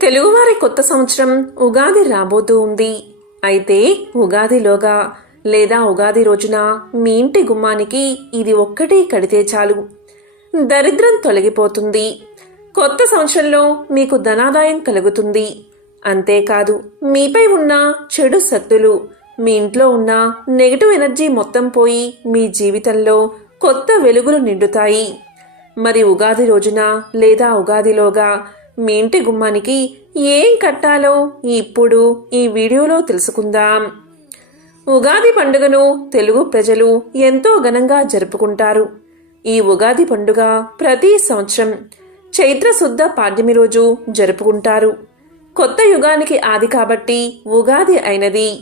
తెలుగువారి కొత్త సంవత్సరం ఉగాది రాబోతూ ఉంది. అయితే ఉగాదిలోగా లేదా ఉగాది రోజున మీ ఇంటి గుమ్మానికి ఇది ఒక్కటే కడితే చాలు. దరిద్రం తొలగిపోతుంది. కొత్త సంవత్సరంలో మీకు ధనాదాయం కలుగుతుంది. అంతేకాదు మీపై ఉన్న చెడు శక్తులు మీ ఇంట్లో ఉన్న నెగటివ్ ఎనర్జీ మొత్తం పోయి మీ జీవితంలో కొత్త వెలుగులు నిండుతాయి. మరి ఉగాది రోజున లేదా ఉగాదిలోగా మీ ఇంటి గుమ్మానికి ఏం కట్టాలో ఇప్పుడు ఈ వీడియోలో తెలుసుకుందాం. ఉగాది పండుగను తెలుగు ప్రజలు ఎంతో ఘనంగా జరుపుకుంటారు. ఈ ఉగాది పండుగ ప్రతి సంవత్సరం చైత్ర శుద్ధ పాడ్యమి రోజు జరుపుకుంటారు. కొత్త యుగానికి ఆది కాబట్టి ఉగాది అయినది.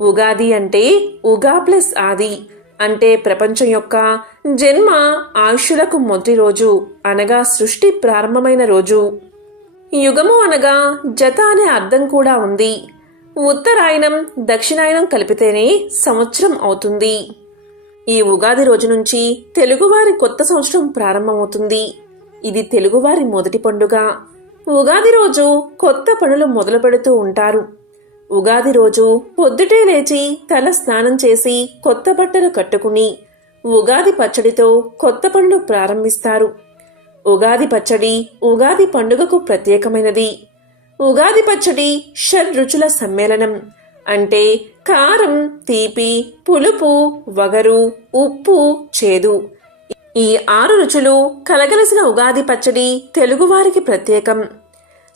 ఉగాది అంటే ఉగా ప్లస్ ఆది అంటే ప్రపంచం యొక్క జన్మ ఆయుషులకు మొదటి రోజు అనగా సృష్టి ప్రారంభమైన రోజు. యుగము అనగా జత అనే అర్థం కూడా ఉంది. ఉత్తరాయణం దక్షిణాయనం కలిపితేనే సంవత్సరం అవుతుంది. ఈ ఉగాది రోజు నుంచి తెలుగువారి కొత్త సంవత్సరం ప్రారంభమవుతుంది. ఇది తెలుగువారి మొదటి పండుగ. ఉగాది రోజు కొత్త పనులు మొదలు పెడుతూ ఉంటారు. ఉగాది రోజు పొద్దుటే లేచి తల స్నానం చేసి కొత్త బట్టలు కట్టుకుని ఉగాది పచ్చడితో కొత్త పనులు ప్రారంభిస్తారు. ఉగాది పచ్చడి ఉగాది పండుగకు ప్రత్యేకమైనది. ఉగాది పచ్చడి షడ్ రుచుల సమ్మేళనం. అంటే కారం తీపి పులుపు వగరు ఉప్పు చేదు. ఈ ఆరు రుచులు కలగలిసిన ఉగాది పచ్చడి తెలుగువారికి ప్రత్యేకం.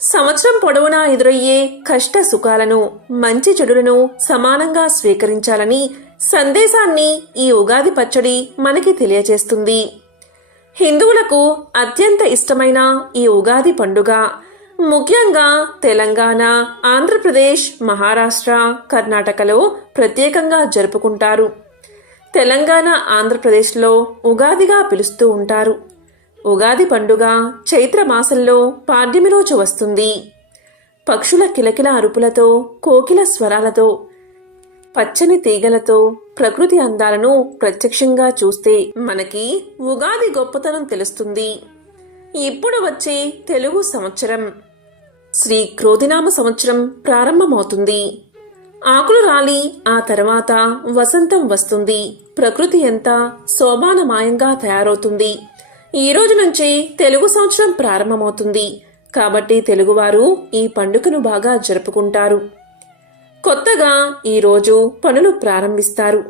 సంవత్సరం పొడవునా ఎదురయ్యే కష్ట సుఖాలను మంచి చెడులను సమానంగా స్వీకరించాలని సందేశాన్ని ఈ ఉగాది పచ్చడి మనకి తెలియజేస్తుంది హిందువులకు అత్యంత ఇష్టమైన ఈ ఉగాది పండుగ. ముఖ్యంగా తెలంగాణ ఆంధ్రప్రదేశ్ మహారాష్ట్ర కర్ణాటకలో ప్రత్యేకంగా జరుపుకుంటారు. తెలంగాణ ఆంధ్రప్రదేశ్లో ఉగాదిగా పిలుస్తూ ఉంటారు. ఉగాది పండుగ చైత్ర మాసంలో పాడ్యమి రోజు వస్తుంది. పక్షుల కిలకిల అరుపులతో కోకిల స్వరాలతో పచ్చని తీగలతో ప్రకృతి అందాలను ప్రత్యక్షంగా చూస్తే మనకి ఉగాది గొప్పతనం తెలుస్తుంది. ఇప్పుడు వచ్చే తెలుగు సంవత్సరం. శ్రీ క్రోధినామ సంవత్సరం ప్రారంభమవుతుంది. ఆకులు రాలి ఆ తర్వాత వసంతం వస్తుంది. ప్రకృతి ఎంత శోభానమాయంగా తయారవుతుంది. ఈ రోజు నుంచి తెలుగు సంవత్సరం ప్రారంభమవుతుంది. కాబట్టి తెలుగువారు ఈ పండుగను బాగా జరుపుకుంటారు. కొత్తగా ఈరోజు పనులు ప్రారంభిస్తారు.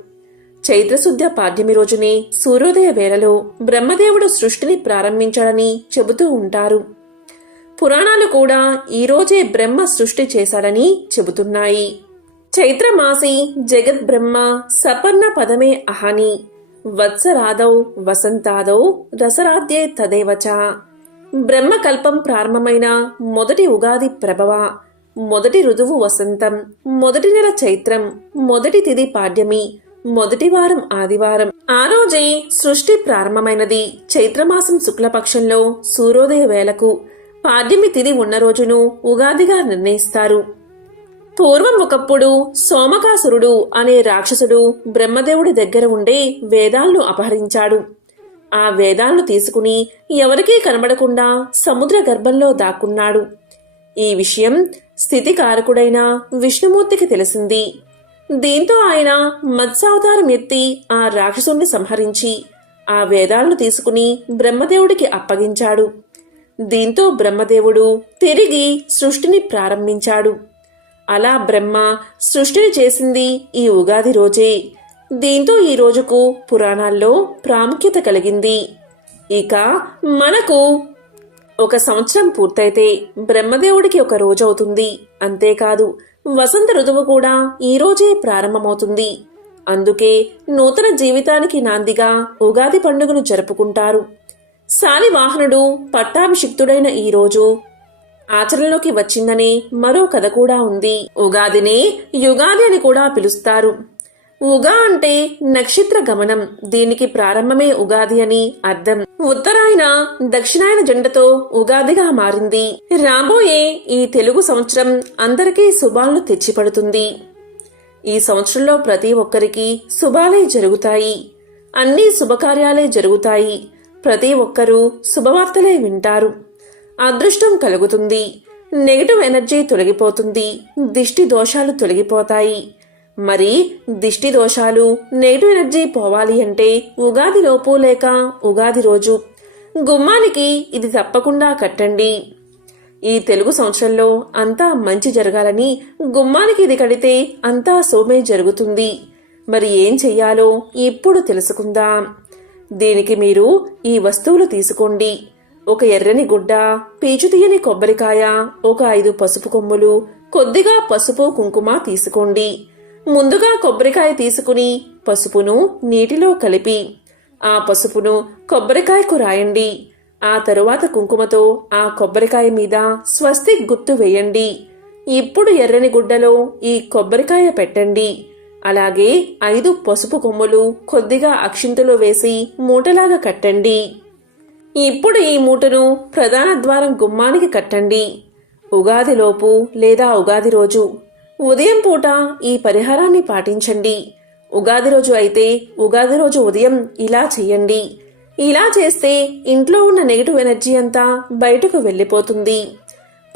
చైత్రశుద్ధ పాడ్యమి రోజునే సూర్యోదయ వేళలో బ్రహ్మదేవుడు సృష్టిని ప్రారంభించాడని చెబుతూ ఉంటారు. పురాణాలు కూడా ఈరోజే బ్రహ్మ సృష్టి చేశాడని చెబుతున్నాయి. చైత్రమాసి జగత్ బ్రహ్మ సపర్ణ పదమే అహని వత్సరాదౌ వసంతాదౌ రసరాధ్యే తదేవచ. బ్రహ్మకల్పం ప్రారంభమైన మొదటి ఉగాది ప్రభవ మొదటి ఋతువు వసంతం మొదటి నెల చైత్రం మొదటి తిది పాడ్యమి మొదటి వారం ఆదివారం. ఆ రోజే సృష్టి ప్రారంభమైనది. చైత్రమాసం శుక్లపక్షంలో సూర్యోదయ వేళకు పాడ్యమి తిది ఉన్న రోజును ఉగాదిగా నిర్ణయిస్తారు. పూర్వం ఒకప్పుడు సోమకాసురుడు అనే రాక్షసుడు బ్రహ్మదేవుడి దగ్గర ఉండే వేదాలను అపహరించాడు. ఆ వేదాలను తీసుకుని ఎవరికీ కనబడకుండా సముద్ర గర్భంలో దాక్కున్నాడు. ఈ విషయం స్థితికారకుడైన విష్ణుమూర్తికి తెలిసింది. దీంతో ఆయన మత్స్యావతారం ఎత్తి ఆ రాక్షసుణ్ణి సంహరించి ఆ వేదాలను తీసుకుని బ్రహ్మదేవుడికి అప్పగించాడు. దీంతో బ్రహ్మదేవుడు తిరిగి సృష్టిని ప్రారంభించాడు. అలా బ్రహ్మ సృష్టిని చేసింది ఈ ఉగాది రోజే. దీంతో ఈ రోజుకు పురాణాల్లో ప్రాముఖ్యత కలిగింది. ఇక మనకు ఒక సంవత్సరం పూర్తయితే బ్రహ్మదేవుడికి ఒక రోజు అవుతుంది. అంతేకాదు వసంత ఋతువు కూడా ఈ రోజే ప్రారంభమవుతుంది. అందుకే నూతన జీవితానికి నాందిగా ఉగాది పండుగను జరుపుకుంటారు. శాలివాహనుడు పట్టాభిషిక్తుడైన ఈ రోజు ఆచరణలోకి వచ్చిందనే మరో కథ కూడా ఉంది. ఉగాదినే యుగాది అని కూడా పిలుస్తారు. ఉగా అంటే నక్షత్ర గమనం. దీనికి ప్రారంభమే ఉగాది అని అర్థం. ఉత్తరాయణ దక్షిణాయన జెండతో ఉగాదిగా మారింది. రాబోయే ఈ తెలుగు సంవత్సరం అందరికీ శుభాలను తెచ్చిపడుతుంది. ఈ సంవత్సరంలో ప్రతి ఒక్కరికి శుభాలే జరుగుతాయి. అన్ని శుభకార్యాలే జరుగుతాయి. ప్రతి ఒక్కరూ శుభవార్తలే వింటారు. అదృష్టం కలుగుతుంది. నెగటివ్ ఎనర్జీ తొలగిపోతుంది. దిష్టి దోషాలు తొలగిపోతాయి. మరి దిష్టి దోషాలు నెగిటివ్ ఎనర్జీ పోవాలి అంటే ఉగాది లోపు లేక ఉగాది రోజు. గుమ్మానికి ఇది తప్పకుండా కట్టండి. ఈ తెలుగు సంవత్సరంలో అంతా మంచి జరగాలని గుమ్మానికి ఇది కడితే అంతా సోమే జరుగుతుంది. మరి ఏం చెయ్యాలో ఇప్పుడు తెలుసుకుందాం. దీనికి మీరు ఈ వస్తువులు తీసుకోండి. ఒక ఎర్రని గుడ్డ పీచు తీయని కొబ్బరికాయ ఒక ఐదు పసుపు కొమ్ములు కొద్దిగా పసుపు కుంకుమ తీసుకోండి. ముందుగా కొబ్బరికాయ తీసుకుని పసుపును నీటిలో కలిపి ఆ పసుపును కొబ్బరికాయకు రాయండి. ఆ తరువాత కుంకుమతో ఆ కొబ్బరికాయ మీద స్వస్తి గుర్తు వేయండి. ఇప్పుడు ఎర్రని గుడ్డలో ఈ కొబ్బరికాయ పెట్టండి. అలాగే ఐదు పసుపు కొమ్ములు కొద్దిగా అక్షింతలు వేసి మూటలాగా కట్టండి. ఇప్పుడు ఈ మూటను ప్రధాన ద్వారం గుమ్మానికి కట్టండి. ఉగాదిలోపు లేదా ఉగాది రోజు ఉదయం పూట ఈ పరిహారాన్ని పాటించండి. ఉగాది రోజు అయితే ఉగాది రోజు ఉదయం ఇలా చేయండి. ఇలా చేస్తే ఇంట్లో ఉన్న నెగిటివ్ ఎనర్జీ అంతా బయటకు వెళ్ళిపోతుంది.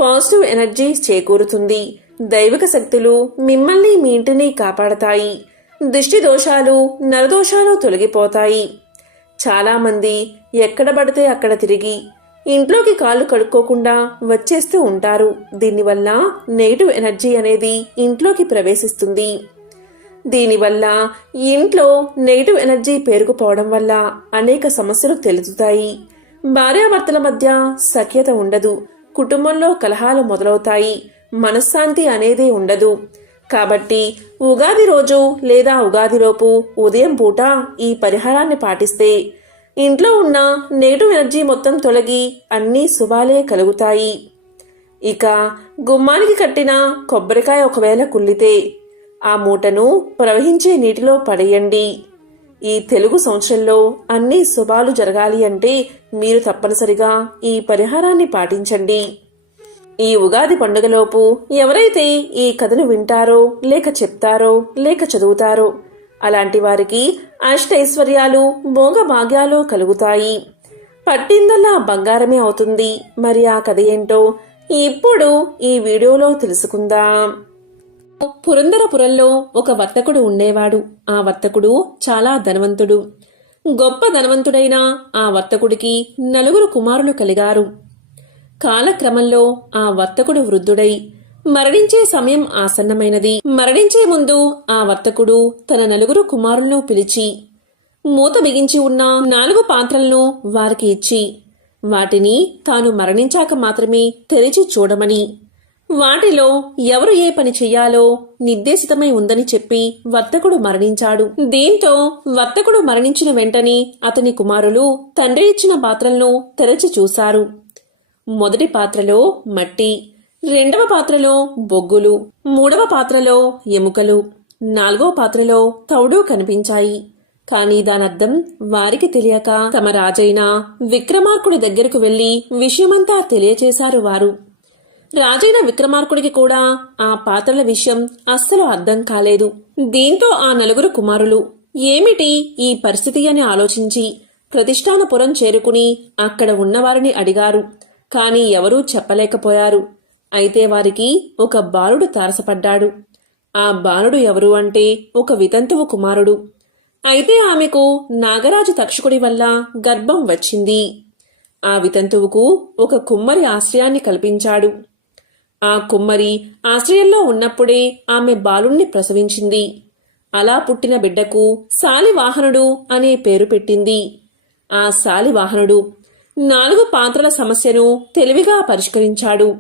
పాజిటివ్ ఎనర్జీ చేకూరుతుంది. దైవిక శక్తులు మిమ్మల్ని మీ ఇంటిని కాపాడతాయి. దిష్టి దోషాలు నరదోషాలు తొలగిపోతాయి. చాలామంది ఎక్కడ పడితే అక్కడ తిరిగి ఇంట్లోకి కాళ్ళు కడుక్కోకుండా వచ్చేస్తూ ఉంటారు. దీనివల్ల నెగిటివ్ ఎనర్జీ అనేది ఇంట్లోకి ప్రవేశిస్తుంది. దీనివల్ల ఇంట్లో నెగిటివ్ ఎనర్జీ పేరుకుపోవడం వల్ల అనేక సమస్యలు తెలుతుతాయి భార్యాభర్తల మధ్య సఖ్యత ఉండదు. కుటుంబంలో కలహాలు మొదలవుతాయి. మనశ్శాంతి అనేది ఉండదు. కాబట్టి ఉగాది రోజు లేదా ఉగాదిలోపు ఉదయం పూట ఈ పరిహారాన్ని పాటిస్తే ఇంట్లో ఉన్న నెగిటివ్ ఎనర్జీ మొత్తం తొలగి అన్ని శుభాలే కలుగుతాయి. ఇక గుమ్మానికి కట్టిన కొబ్బరికాయ ఒకవేళ కుళ్ళితే ఆ మూటను ప్రవహించే నీటిలో పడేయండి. ఈ తెలుగు సంవత్సరంలో అన్ని శుభాలు జరగాలి అంటే మీరు తప్పనిసరిగా ఈ పరిహారాన్ని పాటించండి. ఈ ఉగాది పండుగలోపు ఎవరైతే ఈ కథను వింటారో లేక చెప్తారో లేక చదువుతారో అలాంటి వారికి అష్టైశ్వర్యాలు భోగభాగ్యాలు కలుగుతాయి. పట్టిందల్లా బంగారమే అవుతుంది. మరి ఆ కథ ఏంటో ఇప్పుడు ఈ వీడియోలో తెలుసుకుందాం. పురందరపురంలో ఒక వర్తకుడు ఉండేవాడు. ఆ వర్తకుడు చాలా ధనవంతుడు. గొప్ప ధనవంతుడైన ఆ వర్తకుడికి నలుగురు కుమారులు కలిగారు. కాలక్రమంలో ఆ వర్తకుడు వృద్ధుడై మరణించే సమయం ఆసన్నమైనది. మరణించే ముందు ఆ వర్తకుడు తన నలుగురు కుమారులను పిలిచి మూత బిగించి ఉన్న నాలుగు పాత్రలను వారికి ఇచ్చి వాటిని తాను మరణించాక మాత్రమే తెరిచి చూడమని వాటిలో ఎవరు ఏ పని చెయ్యాలో నిర్దేశితమై ఉందని చెప్పి వర్తకుడు మరణించాడు. దీంతో వర్తకుడు మరణించిన వెంటనే అతని కుమారులు తండ్రి ఇచ్చిన పాత్రలను తెరచి చూశారు. మొదటి పాత్రలో మట్టి రెండవ పాత్రలో బొగ్గులు మూడవ పాత్రలో ఎముకలు నాలుగవ పాత్రలో తౌడు కనిపించాయి. కానీ దానర్థం వారికి తెలియక తమ రాజైన విక్రమార్కుడి దగ్గరకు వెళ్ళి విషయమంతా తెలియచేశారు వారు. రాజైన విక్రమార్కుడికి కూడా ఆ పాత్రల విషయం అస్సలు అర్థం కాలేదు. దీంతో ఆ నలుగురు కుమారులు ఏమిటి ఈ పరిస్థితి అని ఆలోచించి ప్రతిష్టానపురం చేరుకుని అక్కడ ఉన్నవారిని అడిగారు. కాని ఎవరూ చెప్పలేకపోయారు. అయితే వారికి ఒక బాలుడు తారసపడ్డాడు. ఆ బాలుడు ఎవరు అంటే ఒక వితంతువు కుమారుడు. అయితే ఆమెకు నాగరాజు తక్షకుడి వల్ల గర్భం వచ్చింది. ఆ వితంతువుకు ఒక కుమ్మరి ఆశ్రయాన్ని కల్పించాడు. ఆ కుమ్మరి ఆశ్రయంలో ఉన్నప్పుడే ఆమె బాలుణ్ణి ప్రసవించింది. అలా పుట్టిన బిడ్డకు శాలివాహనుడు అనే పేరు పెట్టింది. ఆ శాలివాహనుడు నాలుగు పాత్రల సమస్యను తెలివిగా పరిష్కరించాడు.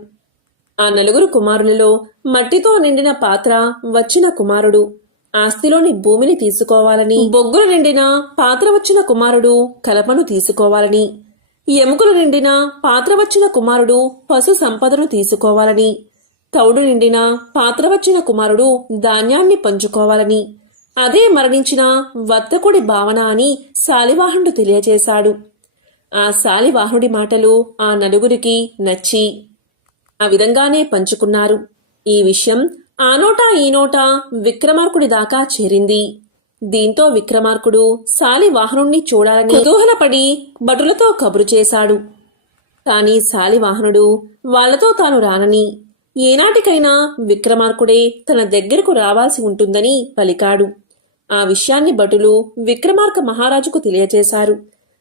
ఆ నలుగురు కుమారులలో మట్టితో నిండిన పాత్ర వచ్చిన కుమారుడు. ఆస్తిలోని భూమిని తీసుకోవాలని బొగ్గులు నిండిన పాత్ర వచ్చిన కుమారుడు కలపను తీసుకోవాలని ఎముకలు నిండిన పాత్ర వచ్చిన కుమారుడు పశు సంపదను తీసుకోవాలని తౌడు నిండిన పాత్ర వచ్చిన కుమారుడు ధాన్యాన్ని పంచుకోవాలని అదే మరణించిన వర్తకుడి భావన అని శాలివాహనుడు తెలియజేశాడు. ఆ శాలివాహనుడి మాటలు ఆ నలుగురికి నచ్చి ఆ విధంగానే పంచుకున్నారు. ఈ విషయం ఆ నోటా ఈ నోటా విక్రమార్కుడి దాకా చేరింది. దీంతో విక్రమార్కుడు శాలివాహనుణ్ణి చూడాలని కుతూహలపడి భటులతో కబురు చేశాడు. కాని శాలివాహనుడు వాళ్ళతో తాను రానని ఏనాటికైనా విక్రమార్కుడే తన దగ్గరకు రావాల్సి ఉంటుందని పలికాడు. ఆ విషయాన్ని భటులు విక్రమార్క మహారాజుకు తెలియజేశారు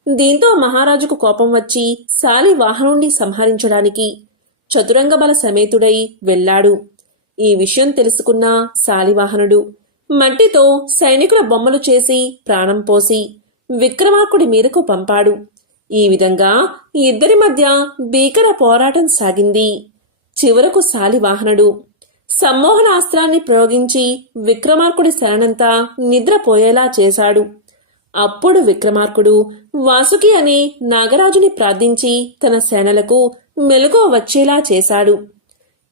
దీంతో మహారాజుకు కోపం వచ్చి శాలివాహనుణ్ణి సంహరించడానికి చతురంగబల సమేతుడై వెళ్ళాడు. ఈ విషయం తెలుసుకున్న శాలివాహనుడు మట్టితో సైనికుల బొమ్మలు చేసి ప్రాణం పోసి విక్రమార్కుడి మీదకు పంపాడు. ఈ విధంగా ఇద్దరి మధ్య భీకర పోరాటం సాగింది. చివరకు శాలివాహనుడు సమ్మోహనాస్త్రాన్ని ప్రయోగించి విక్రమార్కుడి శరణంతా నిద్రపోయేలా చేశాడు. అప్పుడు విక్రమార్కుడు వాసుకి అనే నాగరాజుని ప్రార్థించి తన సేనలకు మెలుగు వచ్చేలా చేశాడు.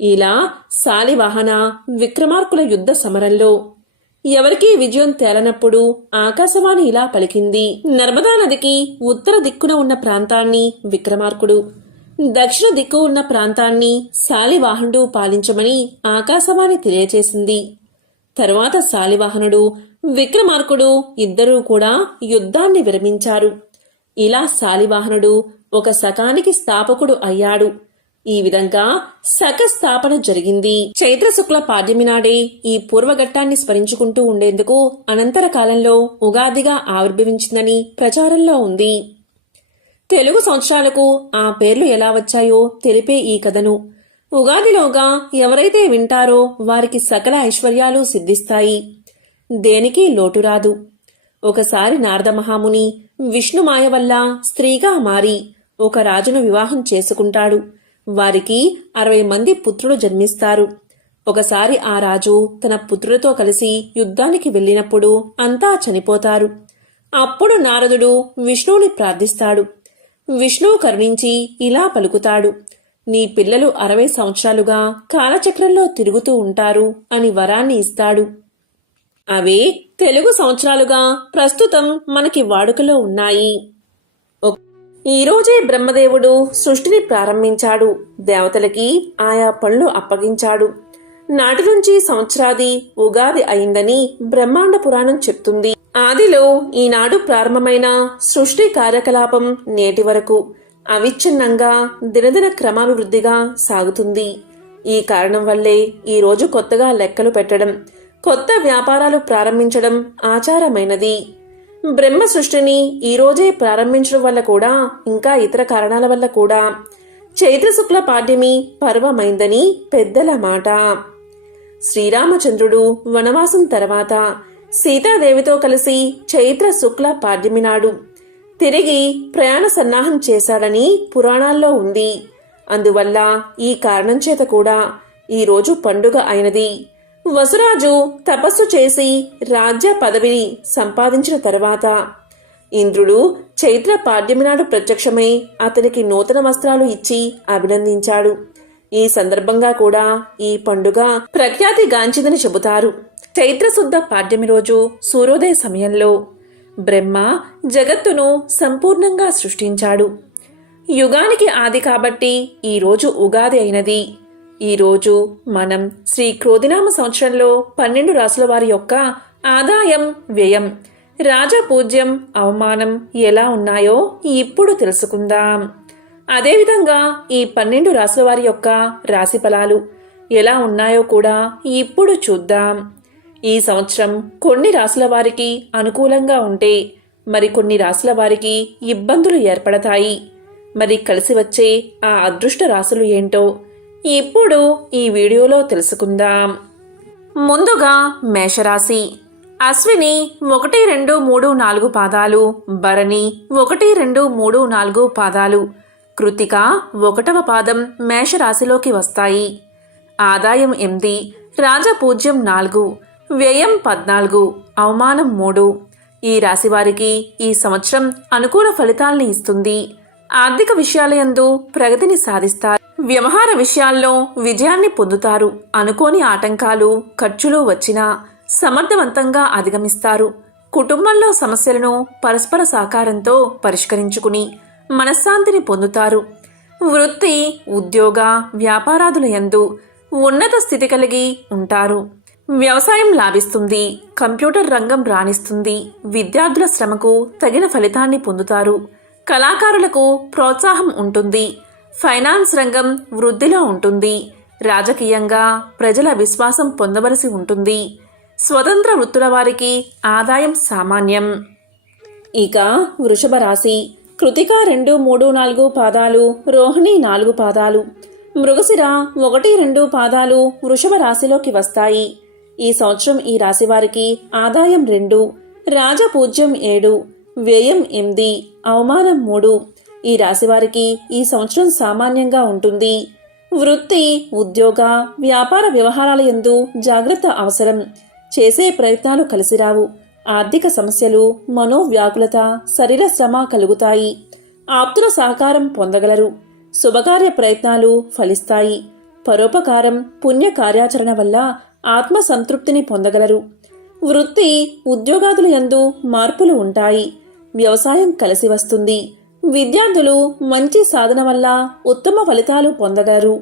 ఇలా శాలివాహన విక్రమార్కుల యుద్ధ సమరంలో ఎవరికీ విజయం తేలనప్పుడు ఆకాశవాణి ఇలా పలికింది. నర్మదా నదికి ఉత్తర దిక్కున ఉన్న ప్రాంతాన్ని విక్రమార్కుడు దక్షిణ దిక్కు ఉన్న ప్రాంతాన్ని శాలివాహనుడు పాలించమని ఆకాశవాణి తెలియచేసింది. తరువాత శాలివాహనుడు విక్రమార్కుడు ఇద్దరూ కూడా యుద్ధాన్ని విరమించారు. ఇలా శాలివాహనుడు ఒక శకానికి స్థాపకుడు అయ్యాడు. ఈ విధంగా శక స్థాపన జరిగింది. చైత్ర శుక్ల పాడ్యమి నాడే ఈ పూర్వఘట్టాన్ని స్మరించుకుంటూ ఉండేందుకు అనంతర కాలంలో ఉగాదిగా ఆవిర్భవించిందని ప్రచారంలో ఉంది. తెలుగు సంవత్సరాలకు ఆ పేర్లు ఎలా వచ్చాయో తెలిపే ఈ కథను. ఉగాదిలోగా ఎవరైతే వింటారో వారికి సకల ఐశ్వర్యాలు సిద్ధిస్తాయి. దేనికి లోటు రాదు. ఒకసారి నారద మహాముని విష్ణుమాయ వల్ల స్త్రీగా మారి ఒక రాజును వివాహం చేసుకుంటాడు. వారికి అరవై మంది పుత్రులు జన్మిస్తారు. ఒకసారి ఆ రాజు తన పుత్రులతో కలిసి యుద్ధానికి వెళ్ళినప్పుడు అంతా చనిపోతారు. అప్పుడు నారదుడు విష్ణువుని ప్రార్థిస్తాడు. విష్ణువు కరుణించి ఇలా పలుకుతాడు. నీ పిల్లలు అరవై సంవత్సరాలుగా కాలచక్రంలో తిరుగుతూ ఉంటారు అని వరాన్ని ఇస్తాడు. అవే తెలుగు సంవత్సరాలుగా ప్రస్తుతం మనకి వాడుకలో ఉన్నాయి. ఈరోజే బ్రహ్మదేవుడు సృష్టిని ప్రారంభించాడు. దేవతలకి ఆయా పనులు అప్పగించాడు. నాటి నుంచి సంవత్సరాది ఉగాది అయిందని బ్రహ్మాండ పురాణం చెప్తుంది. ఆదిలో ఈనాడు ప్రారంభమైన సృష్టి కార్యకలాపం నేటి వరకు అవిచ్ఛిన్నంగా దినదిన క్రమాభివృద్ధిగా సాగుతుంది. ఈ కారణం వల్లే ఈరోజు కొత్తగా లెక్కలు పెట్టడం కొత్త వ్యాపారాలు ప్రారంభించడం ఆచారమైనది. బ్రహ్మ సృష్టిని ఈరోజే ప్రారంభించడం వల్ల కూడా ఇంకా ఇతర కారణాల వల్ల కూడా. చైత్ర శుక్ల పాడ్యమి పర్వమైందని పెద్దల మాట. శ్రీరామచంద్రుడు వనవాసం తర్వాత సీతాదేవితో కలిసి చైత్ర శుక్ల పాడ్యమి నాడు తిరిగి ప్రయాణ సన్నాహం చేశాడని పురాణాల్లో ఉంది. అందువల్ల ఈ కారణం చేత కూడా ఈరోజు పండుగ అయినది. వసురాజు తపస్సు చేసి రాజ్య పదవిని సంపాదించిన తర్వాత ఇంద్రుడు చైత్ర పాడ్యమి నాడు ప్రత్యక్షమై అతనికి నూతన వస్త్రాలు ఇచ్చి అభినందించాడు. ఈ సందర్భంగా కూడా ఈ పండుగ ప్రఖ్యాతి గాంచిందని చెబుతారు చైత్రశుద్ధ పాడ్యమి రోజు సూర్యోదయ సమయంలో బ్రహ్మ జగత్తును సంపూర్ణంగా సృష్టించాడు. యుగానికి ఆది కాబట్టి ఈ రోజు ఉగాది అయినది. ఈరోజు మనం శ్రీ క్రోధినామ సంవత్సరంలో పన్నెండు రాసుల వారి యొక్క ఆదాయం వ్యయం రాజపూజ్యం అవమానం ఎలా ఉన్నాయో ఇప్పుడు తెలుసుకుందాం. అదేవిధంగా ఈ పన్నెండు రాసుల వారి యొక్క రాశి ఫలాలు ఎలా ఉన్నాయో కూడా ఇప్పుడు చూద్దాం. ఈ సంవత్సరం కొన్ని రాసుల వారికి అనుకూలంగా ఉంటే మరికొన్ని రాసుల వారికి ఇబ్బందులు ఏర్పడతాయి. మరి కలిసి వచ్చే ఆ అదృష్ట రాసులు ఏంటో ఇప్పుడు ఈ వీడియోలో తెలుసుకుందాం. ముందుగా మేషరాశి. అశ్విని ఒకటి రెండు మూడు నాలుగు పాదాలు. భరణి ఒకటి రెండు మూడు నాలుగు పాదాలు. కృతిక ఒకటవ పాదం మేషరాశిలోకి వస్తాయి. ఆదాయం ఎనిమిది రాజపూజ్యం నాలుగు వ్యయం పద్నాలుగు అవమానం మూడు. ఈ రాశివారికి ఈ సంవత్సరం అనుకూల ఫలితాల్ని ఇస్తుంది. ఆర్థిక విషయాలయందు ప్రగతిని సాధిస్తారు. వ్యవహార విషయాల్లో విజయాన్ని పొందుతారు అనుకోని ఆటంకాలు ఖర్చులు వచ్చినా సమర్థవంతంగా అధిగమిస్తారు. కుటుంబంలో సమస్యలను పరస్పర సహకారంతో పరిష్కరించుకుని మనశ్శాంతిని పొందుతారు. వృత్తి ఉద్యోగ వ్యాపారాదుల యందు ఉన్నత స్థితి కలిగి ఉంటారు. వ్యవసాయం లాభిస్తుంది కంప్యూటర్ రంగం రాణిస్తుంది విద్యార్థుల శ్రమకు తగిన ఫలితాన్ని పొందుతారు. కళాకారులకు ప్రోత్సాహం ఉంటుంది ఫైనాన్స్ రంగం వృద్ధిలో ఉంటుంది. రాజకీయంగా ప్రజల విశ్వాసం పొందవలసి ఉంటుంది. స్వతంత్ర వృత్తుల వారికి ఆదాయం సామాన్యం. ఇక వృషభ రాశి. కృతిక రెండు మూడు నాలుగు పాదాలు రోహిణి నాలుగు పాదాలు. మృగశిర ఒకటి రెండు పాదాలు వృషభ రాశిలోకి వస్తాయి. ఈ సంవత్సరం ఈ రాశి వారికి ఆదాయం రెండు రాజపూజ్యం ఏడు వ్యయం ఎనిమిది అవమానం మూడు. ఈ రాశివారికి ఈ సంవత్సరం సామాన్యంగా ఉంటుంది. వృత్తి ఉద్యోగ వ్యాపార వ్యవహారాల యందు జాగ్రత్త అవసరం. చేసే ప్రయత్నాలు కలిసిరావు ఆర్థిక సమస్యలు మనోవ్యాకులత శరీర శ్రమ కలుగుతాయి. ఆప్తుల సహకారం పొందగలరు. శుభకార్య ప్రయత్నాలు ఫలిస్తాయి. పరోపకారం పుణ్య కార్యాచరణ వల్ల ఆత్మ సంతృప్తిని పొందగలరు. వృత్తి ఉద్యోగాదుల యందు మార్పులు ఉంటాయి. వ్యవసాయం కలిసి వస్తుంది. విద్యార్థులు మంచి సాధన వల్ల ఉత్తమ ఫలితాలు పొందగలరు.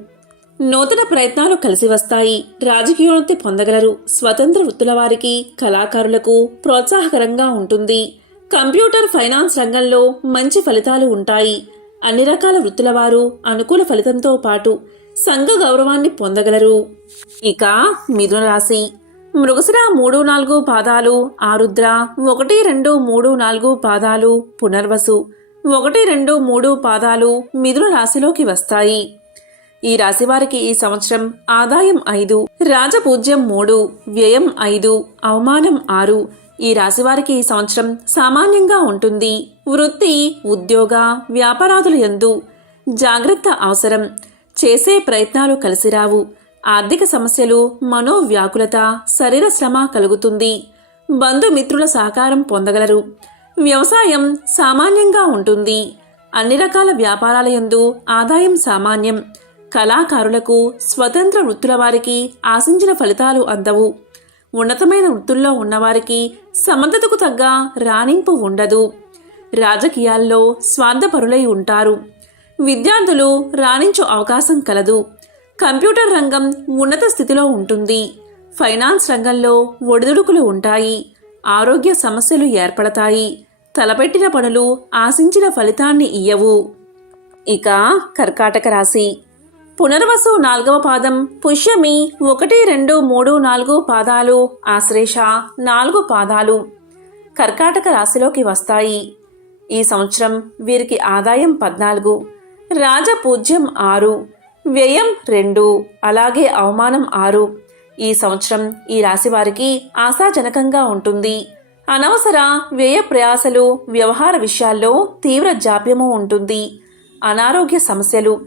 నూతన ప్రయత్నాలు కలిసి వస్తాయి. రాజకీయోన్నతి పొందగలరు. స్వతంత్ర వృత్తుల వారికి కళాకారులకు ప్రోత్సాహకరంగా ఉంటుంది. కంప్యూటర్ ఫైనాన్స్ రంగంలో మంచి ఫలితాలు ఉంటాయి. అన్ని రకాల వృత్తుల వారు అనుకూల ఫలితంతో పాటు సంఘ గౌరవాన్ని పొందగలరు. ఇక మిథున రాశి. మృగశిర మూడు నాలుగు పాదాలు ఆరుద్ర ఒకటి రెండు మూడు నాలుగు పాదాలు పునర్వసు. ఒకటి రెండు మూడు పాదాలు మిథున రాశిలోకి వస్తాయి. ఈ రాశి వారికి ఈ సంవత్సరం ఆదాయం ఐదు రాజపూజ్యం మూడు వ్యయం ఐదు అవమానం ఆరు. ఈ రాశి వారికి ఈ సంవత్సరం సామాన్యంగా ఉంటుంది. వృత్తి ఉద్యోగ వ్యాపారాదులు ఎందు జాగ్రత్త అవసరం. చేసే ప్రయత్నాలు కలిసిరావు ఆర్థిక సమస్యలు మనోవ్యాకులత శరీర శ్రమ కలుగుతుంది. బంధుమిత్రుల సహకారం పొందగలరు. వ్యవసాయం సామాన్యంగా ఉంటుంది. అన్ని రకాల వ్యాపారాల యందు ఆదాయం సామాన్యం. కళాకారులకు స్వతంత్ర వృత్తుల వారికి ఆశించిన ఫలితాలు అందవు. ఉన్నతమైన వృత్తుల్లో ఉన్నవారికి సమర్థతకు తగ్గ రాణింపు ఉండదు. రాజకీయాల్లో స్వార్థపరులై ఉంటారు. విద్యార్థులు రాణించు అవకాశం కలదు. కంప్యూటర్ రంగం ఉన్నత స్థితిలో ఉంటుంది. ఫైనాన్స్ రంగంలో ఒడిదుడుకులు ఉంటాయి. ఆరోగ్య సమస్యలు ఏర్పడతాయి. తలపెట్టిన పనులు ఆశించిన ఫలితాన్ని ఇయ్యవు. ఇక కర్కాటక రాశి. పునర్వసు నాలుగవ పాదం. పుష్యమి ఒకటి రెండు మూడు నాలుగు పాదాలు. ఆశ్లేష నాలుగు పాదాలు. కర్కాటక రాశిలోకి వస్తాయి. ఈ సంవత్సరం వీరికి ఆదాయం పద్నాలుగు. రాజపూజ్యం ఆరు. వ్యయం రెండు. అలాగే అవమానం ఆరు. ఈ సంవత్సరం ఈ రాశి వారికి ఆశాజనకంగా ఉంటుంది. అనవసర వ్యయ ప్రయాసలు వ్యవహార విషయాల్లో తీవ్ర జాప్యము ఉంటుంది. అనారోగ్య సమస్యలు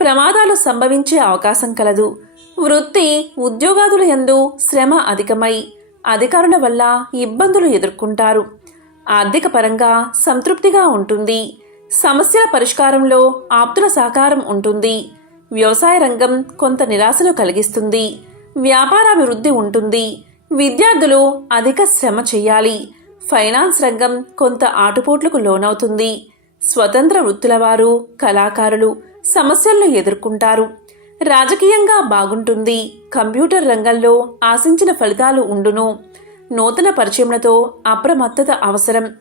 ప్రమాదాలు సంభవించే అవకాశం కలదు. వృత్తి ఉద్యోగాదుల యందు శ్రమ అధికమై అధికారుల వల్ల ఇబ్బందులు ఎదుర్కొంటారు. ఆర్థిక పరంగా సంతృప్తిగా ఉంటుంది. సమస్యల పరిష్కారంలో ఆప్తుల సహకారం ఉంటుంది. వ్యవసాయ రంగం కొంత నిరాశను కలిగిస్తుంది. వ్యాపారాభివృద్ధి ఉంటుంది. విద్యార్థులు అధిక శ్రమ చేయాలి. ఫైనాన్స్ రంగం కొంత ఆటుపోట్లకు లోనవుతుంది. స్వతంత్ర వృత్తుల వారు కళాకారులు సమస్యలను ఎదుర్కొంటారు. రాజకీయంగా బాగుంటుంది. కంప్యూటర్ రంగంలో ఆశించిన ఫలితాలు ఉండును. నూతన పరిచయములతో అప్రమత్తత అవసరం.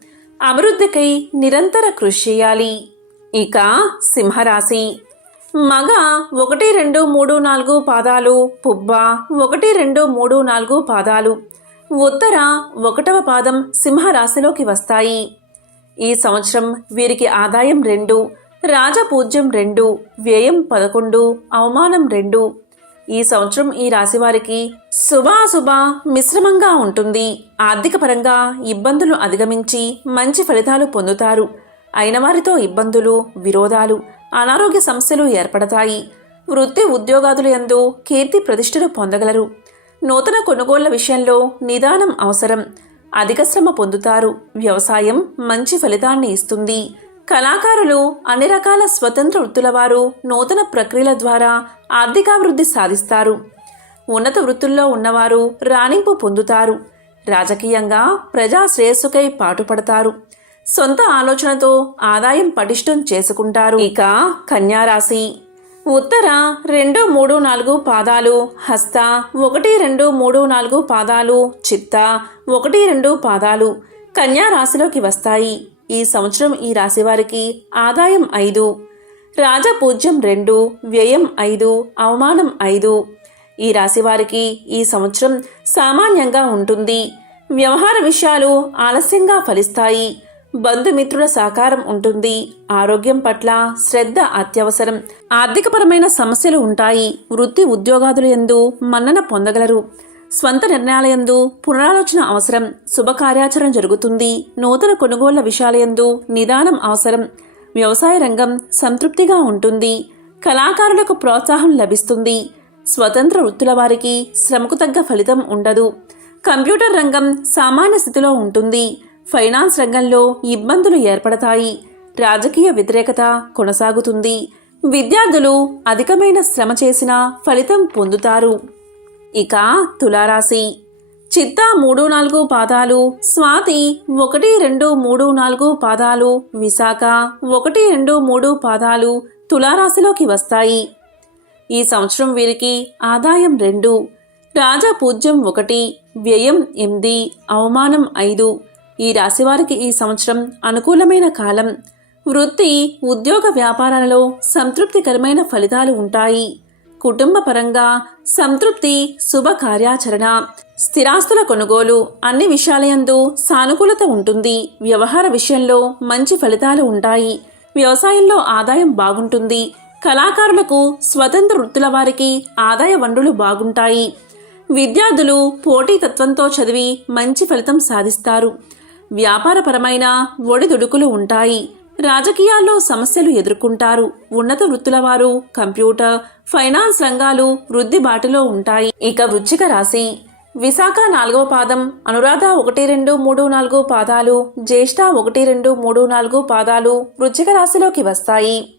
అభివృద్ధికై నిరంతర కృషి చేయాలి. ఇక సింహరాశి. మగ ఒకటి రెండు మూడు నాలుగు పాదాలు పుబ్బ ఒకటి రెండు మూడు నాలుగు పాదాలు. ఉత్తర ఒకటవ పాదం సింహరాశిలోకి వస్తాయి. ఈ సంవత్సరం వీరికి ఆదాయం రెండు రాజపూజ్యం రెండు వ్యయం పదకొండు అవమానం రెండు. ఈ సంవత్సరం ఈ రాశి వారికి శుభాశుభ మిశ్రమంగా ఉంటుంది. ఆర్థికపరంగా ఇబ్బందులు అధిగమించి మంచి ఫలితాలు పొందుతారు. అయిన వారితో ఇబ్బందులు విరోధాలు అనారోగ్య సమస్యలు ఏర్పడతాయి. వృత్తి ఉద్యోగాదులు ఎందు కీర్తి ప్రతిష్టలు పొందగలరు. నూతన కొనుగోళ్ళ విషయంలో నిదానం అవసరం. అధిక శ్రమ పొందుతారు. వ్యవసాయం మంచి ఫలితాన్ని ఇస్తుంది. కళాకారులు అన్ని రకాల స్వతంత్ర వృత్తుల వారు నూతన ప్రక్రియల ద్వారా ఆర్థికాభివృద్ధి సాధిస్తారు. ఉన్నత వృత్తుల్లో ఉన్నవారు రాణింపు పొందుతారు. రాజకీయంగా ప్రజా శ్రేయస్సుకై పాటుపడతారు. సొంత ఆలోచనతో ఆదాయం పటిష్టం చేసుకుంటారు. ఇక కన్యారాశి. ఉత్తర రెండు మూడు నాలుగు పాదాలు హస్త ఒకటి రెండు మూడు నాలుగు పాదాలు చిత్త ఒకటి రెండు పాదాలు కన్యా రాశిలోకి వస్తాయి. ఈ సంవత్సరం ఈ రాశి వారికి ఆదాయం ఐదు రాజపూజ్యం రెండు వ్యయం ఐదు అవమానం ఐదు. ఈ రాశివారికి ఈ సంవత్సరం సామాన్యంగా ఉంటుంది. వ్యవహార విషయాలు ఆలస్యంగా ఫలిస్తాయి. బంధుమిత్రుల సహకారం ఉంటుంది. ఆరోగ్యం పట్ల శ్రద్ధ అత్యవసరం. ఆర్థికపరమైన సమస్యలు ఉంటాయి. వృత్తి ఉద్యోగాదులు ఎందు మన్నన పొందగలరు. స్వంత నిర్ణయాలయందు పునరాలోచన అవసరం. శుభకార్యాచరణ జరుగుతుంది. నూతన కొనుగోళ్ళ విషయాలయందు నిదానం అవసరం. వ్యవసాయ రంగం సంతృప్తిగా ఉంటుంది. కళాకారులకు ప్రోత్సాహం లభిస్తుంది. స్వతంత్ర వృత్తుల వారికి శ్రమకు తగ్గ ఫలితం ఉండదు. కంప్యూటర్ రంగం సామాన్య స్థితిలో ఉంటుంది. ఫైనాన్స్ రంగంలో ఇబ్బందులు ఏర్పడతాయి. రాజకీయ వ్యతిరేకత కొనసాగుతుంది. విద్యార్థులు అధికమైన శ్రమ చేసిన ఫలితం పొందుతారు. ఇక తులారాశి. చిత్తా మూడు నాలుగు పాదాలు స్వాతి ఒకటి రెండు మూడు నాలుగు పాదాలు విశాఖ ఒకటి రెండు మూడు పాదాలు తులారాశిలోకి వస్తాయి. ఈ సంవత్సరం వీరికి ఆదాయం రెండు. రాజా పూజ్యం ఒకటి వ్యయం ఎనిమిది అవమానం ఐదు. ఈ రాశివారికి ఈ సంవత్సరం అనుకూలమైన కాలం. వృత్తి ఉద్యోగ వ్యాపారాలలో సంతృప్తికరమైన ఫలితాలు ఉంటాయి. కుటుంబ పరంగా సంతృప్తి శుభ కార్యాచరణ స్థిరాస్తుల కొనుగోలు అన్ని విషయాలయందు సానుకూలత ఉంటుంది. వ్యవహార విషయంలో మంచి ఫలితాలు ఉంటాయి. వ్యవసాయంలో ఆదాయం బాగుంటుంది. కళాకారులకు స్వతంత్ర వృత్తుల వారికి ఆదాయ వనరులు బాగుంటాయి. విద్యార్థులు పోటీతత్వంతో చదివి మంచి ఫలితం సాధిస్తారు. వ్యాపారపరమైన ఒడిదుడుకులు ఉంటాయి. రాజకీయాల్లో సమస్యలు ఎదుర్కొంటారు. ఉన్నత వృత్తుల వారు కంప్యూటర్ ఫైనాన్స్ రంగాలు వృద్ధి బాటలో ఉంటాయి. ఇక వృచ్చిక రాశి. విశాఖ నాలుగో పాదం అనురాధ ఒకటి రెండు మూడు నాలుగు పాదాలు జ్యేష్ఠ ఒకటి రెండు మూడు నాలుగు పాదాలు వృచ్చిక రాశిలోకి వస్తాయి.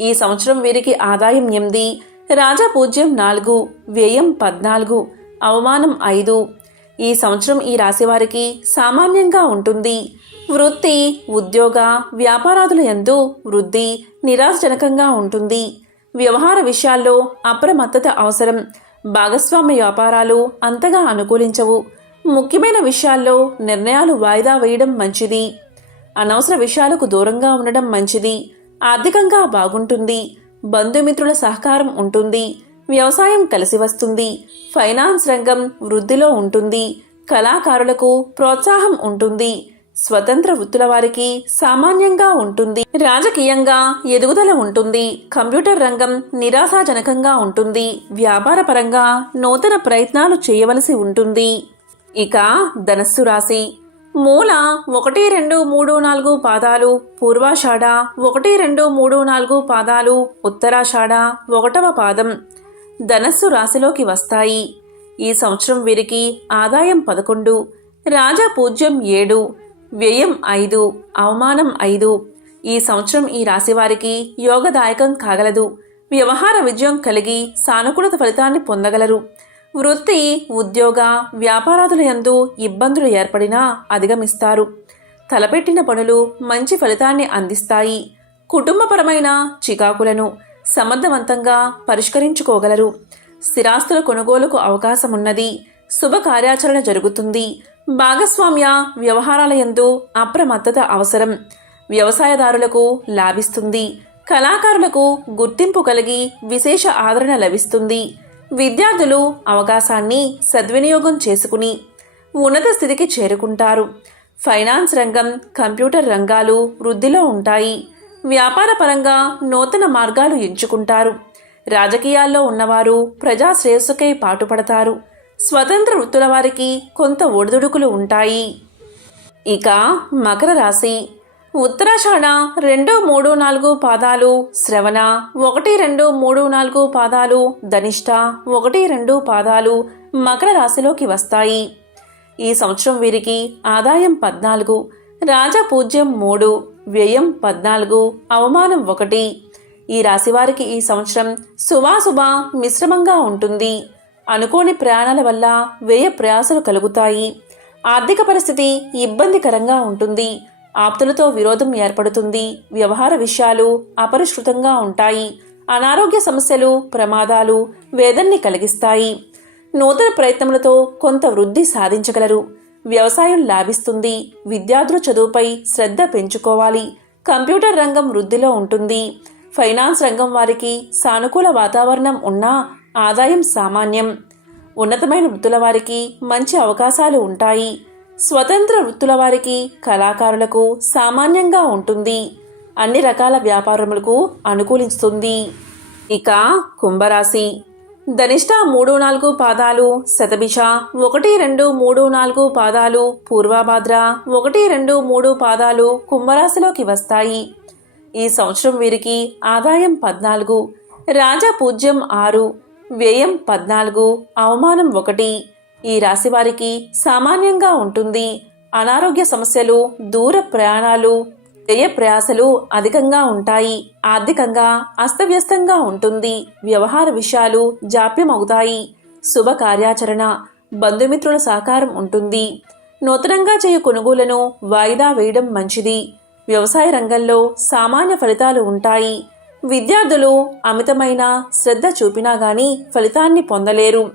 ఈ సంవత్సరం వీరికి ఆదాయం ఎనిమిది రాజా పూజ్యం నాలుగు వ్యయం పద్నాలుగు అవమానం ఐదు ఈ సంవత్సరం ఈ రాశి వారికి సామాన్యంగా ఉంటుంది. వృత్తి ఉద్యోగ వ్యాపారాదుల ఎందు వృద్ధి నిరాశజనకంగా ఉంటుంది. వ్యవహార విషయాల్లో అప్రమత్తత అవసరం. భాగస్వామ్య వ్యాపారాలు అంతగా అనుకూలించవు. ముఖ్యమైన విషయాల్లో నిర్ణయాలు వాయిదా వేయడం మంచిది. అనవసర విషయాలకు దూరంగా ఉండడం మంచిది. ఆర్థికంగా బాగుంటుంది. బంధుమిత్రుల సహకారం ఉంటుంది. వ్యవసాయం కలిసి వస్తుంది. ఫైనాన్స్ రంగం వృద్ధిలో ఉంటుంది. కళాకారులకు ప్రోత్సాహం ఉంటుంది. స్వతంత్ర వృత్తుల వారికి సామాన్యంగా ఉంటుంది. రాజకీయంగా ఎదుగుదల ఉంటుంది. కంప్యూటర్ రంగం నిరాశాజనకంగా ఉంటుంది. వ్యాపార పరంగా నూతన ప్రయత్నాలు చేయవలసి ఉంటుంది. ఇక ధనస్సు రాశి. మూల ఒకటి రెండు మూడు నాలుగు పాదాలు. పూర్వాషాఢ ఒకటి రెండు మూడు నాలుగు పాదాలు. ఉత్తరాషాఢ ఒకటవ పాదం. ధనస్సు రాశిలోకి వస్తాయి. ఈ సంవత్సరం వీరికి ఆదాయం పదకొండు రాజా పూజ్యం ఏడు వ్యయం ఐదు అవమానం ఐదు. ఈ సంవత్సరం ఈ రాశి వారికి యోగదాయకం కాగలదు. వ్యవహార విజయం కలిగి సానుకూలత ఫలితాన్ని పొందగలరు. వృత్తి ఉద్యోగ వ్యాపారాదుల యందు ఇబ్బందులు ఏర్పడినా అధిగమిస్తారు. తలపెట్టిన పనులు మంచి ఫలితాన్ని అందిస్తాయి. కుటుంబపరమైన చికాకులను సమర్థవంతంగా పరిష్కరించుకోగలరు. స్థిరాస్తుల కొనుగోలుకు అవకాశమున్నది. శుభ కార్యాచరణ జరుగుతుంది. భాగస్వామ్య వ్యవహారాల యందు అప్రమత్తత అవసరం. వ్యవసాయదారులకు లాభిస్తుంది. కళాకారులకు గుర్తింపు కలిగి విశేష ఆదరణ లభిస్తుంది. విద్యార్థులు అవకాశాన్ని సద్వినియోగం చేసుకుని ఉన్నత స్థితికి చేరుకుంటారు. ఫైనాన్స్ రంగం కంప్యూటర్ రంగాలు వృద్ధిలో ఉంటాయి. వ్యాపారపరంగా నూతన మార్గాలు ఎంచుకుంటారు. రాజకీయాల్లో ఉన్నవారు ప్రజా శ్రేయస్సుకై పాటుపడతారు. స్వతంత్ర వృత్తుల వారికి కొంత ఒడిదుడుకులు ఉంటాయి. ఇక మకర రాశి. ఉత్తరాషాఢ రెండు మూడు నాలుగు పాదాలు శ్రవణ ఒకటి రెండు మూడు నాలుగు పాదాలు ధనిష్ట ఒకటి రెండు పాదాలు మకర రాశిలోకి వస్తాయి. ఈ సంవత్సరం వీరికి ఆదాయం పద్నాలుగు రాజపూజ్యం మూడు వ్యయం పద్నాలుగు అవమానం ఒకటి. ఈ రాశివారికి ఈ సంవత్సరం శుభాశుభ మిశ్రమంగా ఉంటుంది. అనుకోని ప్రయాణాల వల్ల వ్యయ ప్రయాసలు కలుగుతాయి. ఆర్థిక పరిస్థితి ఇబ్బందికరంగా ఉంటుంది. ఆప్తులతో విరోధం ఏర్పడుతుంది. వ్యవహార విషయాలు అపరిష్కృతంగా ఉంటాయి. అనారోగ్య సమస్యలు ప్రమాదాలు వేదన్ని కలిగిస్తాయి. నూతన ప్రయత్నములతో కొంత వృద్ధి సాధించగలరు. వ్యవసాయం లాభిస్తుంది విద్యార్థుల చదువుపై శ్రద్ధ పెంచుకోవాలి కంప్యూటర్ రంగం వృద్ధిలో ఉంటుంది. ఫైనాన్స్ రంగం వారికి సానుకూల వాతావరణం ఉన్నా ఆదాయం సామాన్యం. ఉన్నతమైన వృత్తుల వారికి మంచి అవకాశాలు ఉంటాయి. స్వతంత్ర వృత్తుల వారికి కళాకారులకు సామాన్యంగా ఉంటుంది. అన్ని రకాల వ్యాపారములకు అనుకూలిస్తుంది. ఇక కుంభరాశి. ధనిష్ట మూడు నాలుగు పాదాలు శతభిష ఒకటి రెండు మూడు నాలుగు పాదాలు పూర్వభాద్ర ఒకటి రెండు మూడు పాదాలు కుంభరాశిలోకి వస్తాయి. ఈ సంవత్సరం వీరికి ఆదాయం పద్నాలుగు రాజపూజ్యం ఆరు వ్యయం పద్నాలుగు అవమానం ఒకటి. ఈ రాశి వారికి సామాన్యంగా ఉంటుంది. అనారోగ్య సమస్యలు దూర ప్రయాణాలు వ్యయ ప్రయాసలు అధికంగా ఉంటాయి ఆర్థికంగా అస్తవ్యస్తంగా ఉంటుంది వ్యవహార విషయాలు జాప్యం అవుతాయి శుభ కార్యాచరణ బంధుమిత్రుల సహకారం ఉంటుంది. నూతనంగా చేయు కొనుగోలను వాయిదా వేయడం మంచిది. వ్యవసాయ రంగంలో సామాన్య ఫలితాలు ఉంటాయి. విద్యార్థులు అమితమైన శ్రద్ధ చూపినా గాని ఫలితాన్ని పొందలేరు.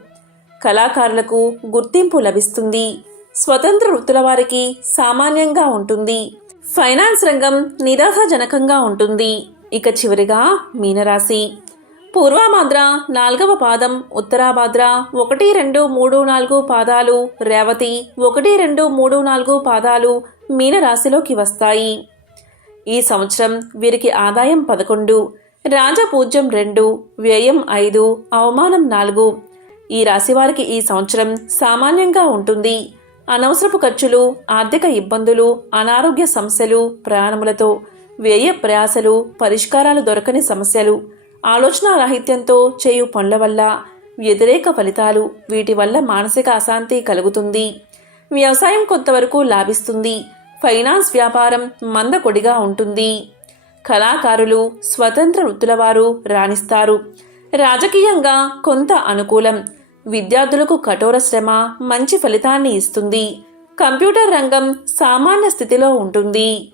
కళాకారులకు గుర్తింపు లభిస్తుంది. స్వతంత్ర వృత్తుల వారికి సామాన్యంగా ఉంటుంది. ఫైనాన్స్ రంగం నిరాశాజనకంగా ఉంటుంది. ఇక చివరిగా మీనరాశి. పూర్వభాద్ర నాలుగవ పాదం ఉత్తరాభాద్ర ఒకటి రెండు మూడు నాలుగు పాదాలు రేవతి ఒకటి రెండు మూడు నాలుగు పాదాలు మీనరాశిలోకి వస్తాయి. ఈ సంవత్సరం వీరికి ఆదాయం పదకొండు రాజపూజ్యం రెండు వ్యయం ఐదు అవమానం నాలుగు. ఈ రాశివారికి ఈ సంవత్సరం సామాన్యంగా ఉంటుంది. అనవసరపు ఖర్చులు ఆర్థిక ఇబ్బందులు అనారోగ్య సమస్యలు ప్రయాణములతో వ్యయ ప్రయాసలు పరిష్కారాలు దొరకని సమస్యలు ఆలోచన రాహిత్యంతో చేయు పనుల వల్ల వ్యతిరేక ఫలితాలు వీటి వల్ల మానసిక అశాంతి కలుగుతుంది. వ్యవసాయం కొంతవరకు లాభిస్తుంది. ఫైనాన్స్ వ్యాపారం మందకొడిగా ఉంటుంది. కళాకారులు స్వతంత్ర వృత్తుల వారు రాణిస్తారు. రాజకీయంగా కొంత అనుకూలం విద్యార్థులకు కఠోర శ్రమ మంచి ఫలితాన్ని ఇస్తుంది. కంప్యూటర్ రంగం సామాన్య స్థితిలో ఉంటుంది.